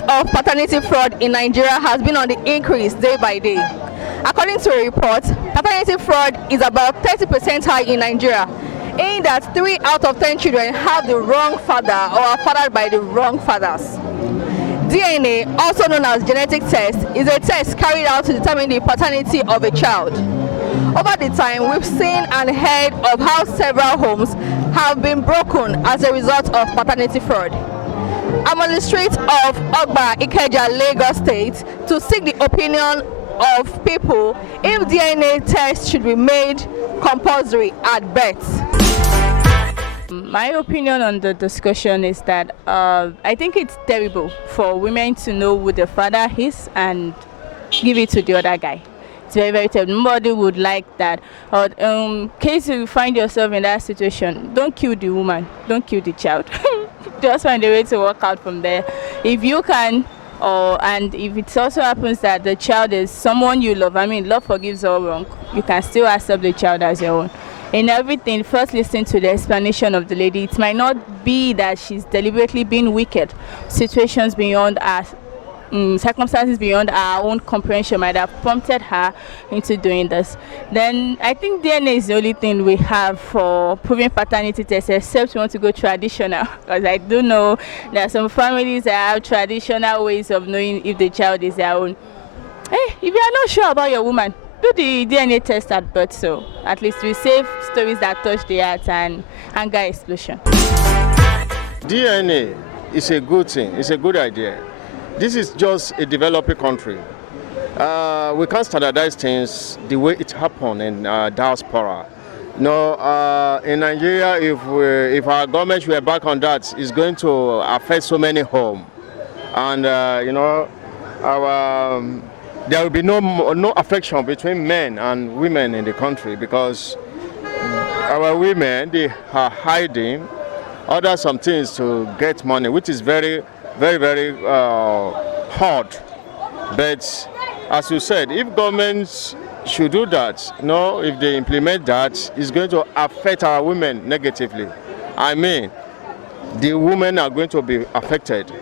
rate of paternity fraud in Nigeria has been on the increase day by day. According to a report, paternity fraud is about 30% high in Nigeria, in that 3 out of 10 children have the wrong father or are fathered by the wrong fathers. DNA, also known as genetic test, is a test carried out to determine the paternity of a child. Over the time, we've seen and heard of how several homes have been broken as a result of paternity fraud. I'm on the streets of Ogba, Ikeja, Lagos State to seek the opinion of people if DNA tests should be made compulsory at birth. My opinion on the discussion is that I think it's terrible for women to know who the father is and give it to the other guy. It's very, very terrible. Nobody would like that. Or in case you find yourself in that situation, don't kill the woman, don't kill the child. Just find a way to work out from there. If you can, and if it also happens that the child is someone you love, I mean, love forgives all wrong, you can still accept the child as your own. In everything, first listen to the explanation of the lady. It might not be that she's deliberately being wicked. Situations beyond us, circumstances beyond our own comprehension might have prompted her into doing this. Then I think DNA is the only thing we have for proving paternity tests, except we want to go traditional. Because I do know there are some families that have traditional ways of knowing if the child is their own. Hey, if you are not sure about your woman, do the DNA test at birth, so at least we save stories that touch the heart and anger explosion. DNA is a good thing, it's a good idea. This is just a developing country. We can't standardize things the way it happened in diaspora. No, in Nigeria, if our government were back on that, it's going to affect so many homes. And there will be no affection between men and women in the country, because our women, they are hiding other some things to get money, which is very, very, very hard. But as you said, if governments should do that, if they implement that, it's going to affect our women negatively. I mean, the women are going to be affected.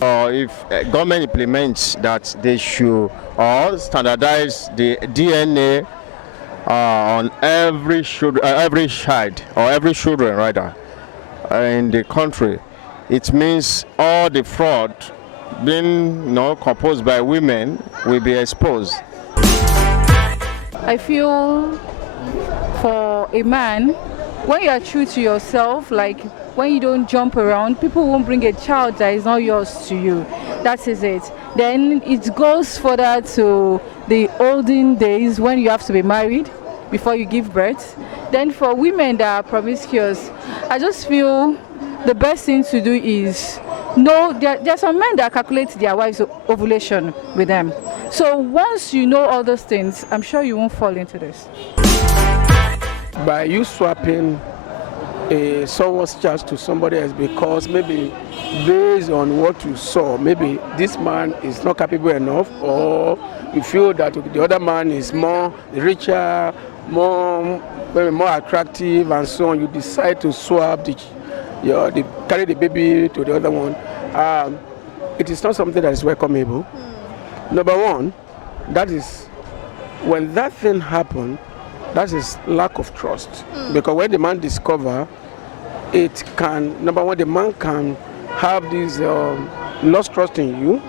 If government implements that, they should standardize the DNA on every child or every children rather in the country. It means all the fraud being composed by women will be exposed. I feel for a man, when you are true to yourself, like when you don't jump around, people won't bring a child that is not yours to you. That is it. Then it goes further to the olden days when you have to be married before you give birth. Then for women that are promiscuous, I just feel the best thing to do is there are some men that calculate their wives' ovulation with them. So once you know all those things, I'm sure you won't fall into this. By you swapping someone's child to somebody else because maybe based on what you saw, maybe this man is not capable enough, or you feel that the other man is more richer, maybe more attractive, and so on, you decide to swap carry the baby to the other one. It is not something that is welcomable. Number one, that is when that thing happens, that is lack of trust. Because when the man discover, it can, number one, the man can have this lost trust in you.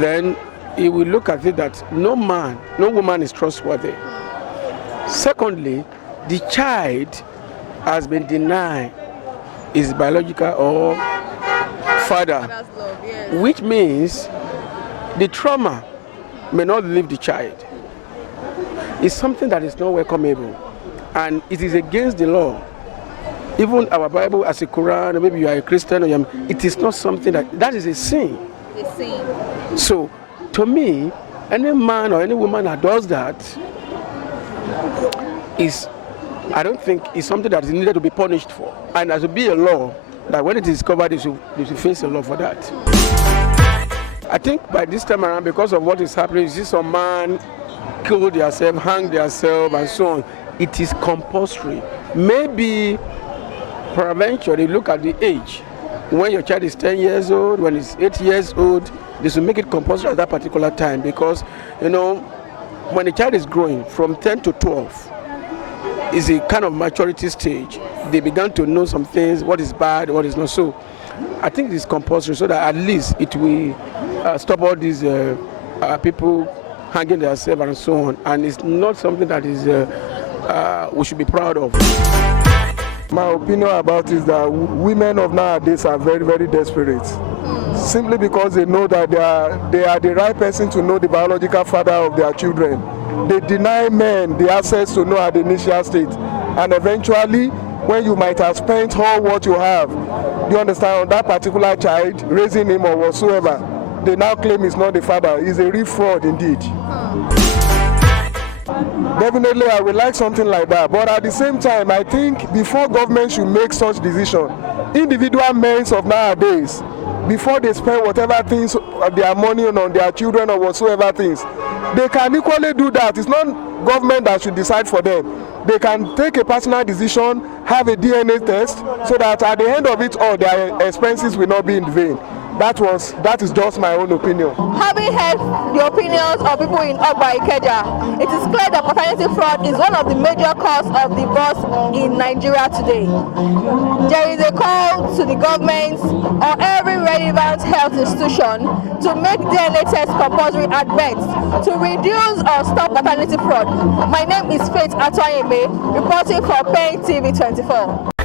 Then he will look at it that no woman is trustworthy. Secondly, the child has been denied his biological or father, love, yes. Which means the trauma may not leave the child. It's something that is not welcomable, and it is against the law. Even our Bible, as a Quran, maybe you are a Christian, it is not something that is a sin. A sin. So, to me, any man or any woman that does that I don't think it's something that is needed to be punished for. And there should be a law that when it is discovered, they should face a law for that. I think by this time around, because of what is happening, you see some man kill themselves, hang themselves, and so on. It is compulsory. Maybe peradventure they look at the age when your child is 10 years old, when it's 8 years old, they should make it compulsory at that particular time, because, you know, when a child is growing from 10 to 12, is a kind of maturity stage. They began to know some things, what is bad, what is not. So I think it's compulsory, so that at least it will stop all these people hanging themselves and so on. And it's not something that is we should be proud of. My opinion about it is that women of nowadays are very, very desperate. Simply because they know that they are the right person to know the biological father of their children. They deny men the access to know at the initial stage. And eventually, when you might have spent all what you have, you understand, on that particular child, raising him or whatsoever, they now claim he's not the father. He's a real fraud indeed. Definitely, I would like something like that. But at the same time, I think before government should make such decision, individual men of nowadays, before they spend whatever things their money on their children or whatsoever things, they can equally do that. It's not government that should decide for them. They can take a personal decision, have a DNA test, so that at the end of it all, their expenses will not be in vain. That is just my own opinion. Having heard the opinions of people in Ogba Ikeja, it is clear that paternity fraud is one of the major causes of divorce in Nigeria today. There is a call to the government or every relevant health institution to make DNA tests compulsory at birth to reduce or stop paternity fraud. My name is Atuanyaeme, reporting for PEN TV 24.